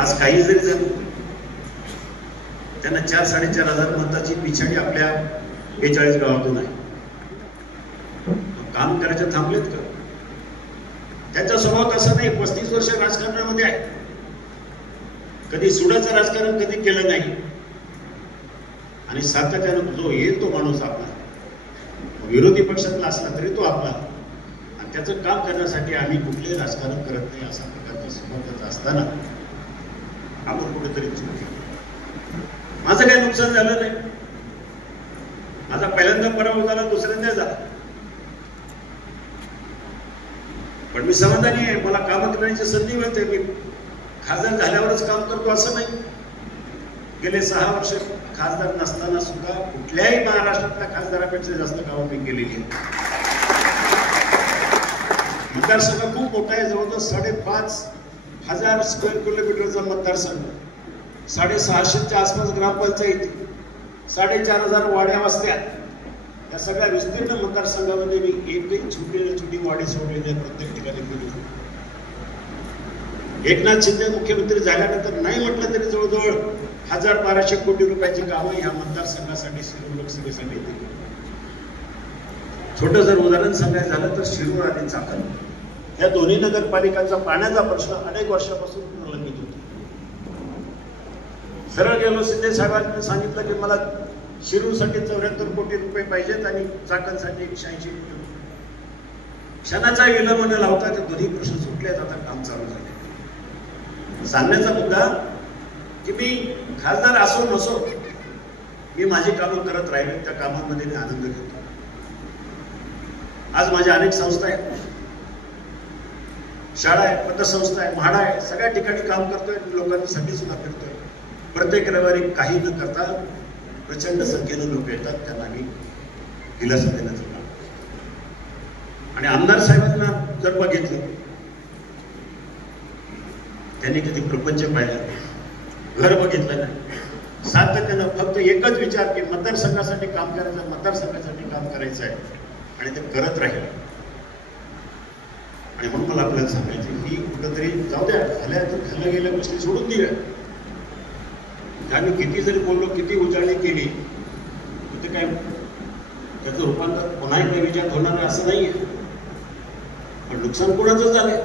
आज काही जरी झालं त्यांना 4-4.5 मताची पिछाडी आपल्या 42 गावातून आहे. काम करायचं थांबलेत का? त्यांचा स्वभाव तसा नाही. 35 वर्ष राजकारणामध्ये आहे. कधी सुडाचं राजकारण कधी केलं नाही आणि सातत्यानं जो येईल तो माणूस आपला, विरोधी पक्षातला असला तरी तो आपला, आणि त्याचं काम करण्यासाठी आम्ही कुठलेही राजकारण करत नाही असा प्रकारचा स्वभाव त्याचा असताना आपण कुठेतरी चूक. माझं काही नुकसान झालं नाही. माझा पहिल्यांदा पराभव झाला, दुसऱ्यांदा झाला, पण मी समाधानी आहे. मला काम करण्याची संधी मिळते. मी खासदार झाल्यावरच काम करतो असं नाही. गेले 6 वर्ष खासदार नसताना सुद्धा कुठल्याही महाराष्ट्रातल्या खासदारापेक्षा जास्त कामं मी केलेली आहेत. मतदारसंघ खूप मोठा आहे. जवळजवळ 5,500 स्क्वेअर किलोमीटरचा मतदारसंघ, 650च्या आसपास ग्रामपंचायती, 4,500 वाड्या वस्त्या, या सगळ्या विस्तीर्ण मतदारसंघामध्ये मी एकही छोटी वाडी सोडलेली आहे. प्रत्येक ठिकाणी गेली. एकनाथ शिंदे मुख्यमंत्री झाल्यानंतर नाही म्हटलं तरी जवळजवळ 1,000-1,200 कोटी रुपयाची कामं या मतदारसंघासाठी, शिरूर लोकसभेसाठी दिली. छोटं जर उदाहरण सांगायचं झालं तर शिरूर आणि चाकण या दोन्ही नगरपालिकांचा पाण्याचा प्रश्न अनेक वर्षापासून प्रलंबित होता. सरळ गेलो, शिंदे साहेबांनी सांगितलं की मला शिरूरसाठी 74 कोटी रुपये पाहिजेत आणि चाकणसाठी 180 कोटी रुपये. क्षणाचा विलंब न लावता ते दोन्ही प्रश्न सुटलेत. आता काम चालू झाले. सांगण्याचा मुद्दा की मी खासदार असो नसो, मी माझी कामं करत राहिले. त्या कामांमध्ये मी आनंद घेतो. आज माझ्या अनेक संस्था आहेत, शाळा आहे, पतसंस्था आहे, म्हाडा आहे, सगळ्या ठिकाणी काम करतोय. लोकांसाठी सुद्धा करतोय. प्रत्येक रविवारी काही न करता प्रचंड संख्येनं लोक येतात. त्यांना मी दिलासा देण्याचं काम. आणि आमदार साहेबांना जर बघितलं, त्यांनी कधी प्रपंच पाहिला, घर बघितलं नाही. सातत्यानं फक्त एकच विचार की मतदारसंघासाठी काम करायचं, मतदारसंघासाठी काम करायचं आहे, आणि ते करत राहील. आणि म्हणून मला आपल्याला सांगायचं की कुठंतरी जाऊ द्या, झाल्या तर खाल्ल्या गेल्या गोष्टी सोडून दिल्या. आम्ही किती जरी बोललो, किती उजाळणी केली, तिथे काय त्याचं रूपांतर पुन्हा एकदा विचार होणार असं नाहीये. पण नुकसान कोणाचं झालंय?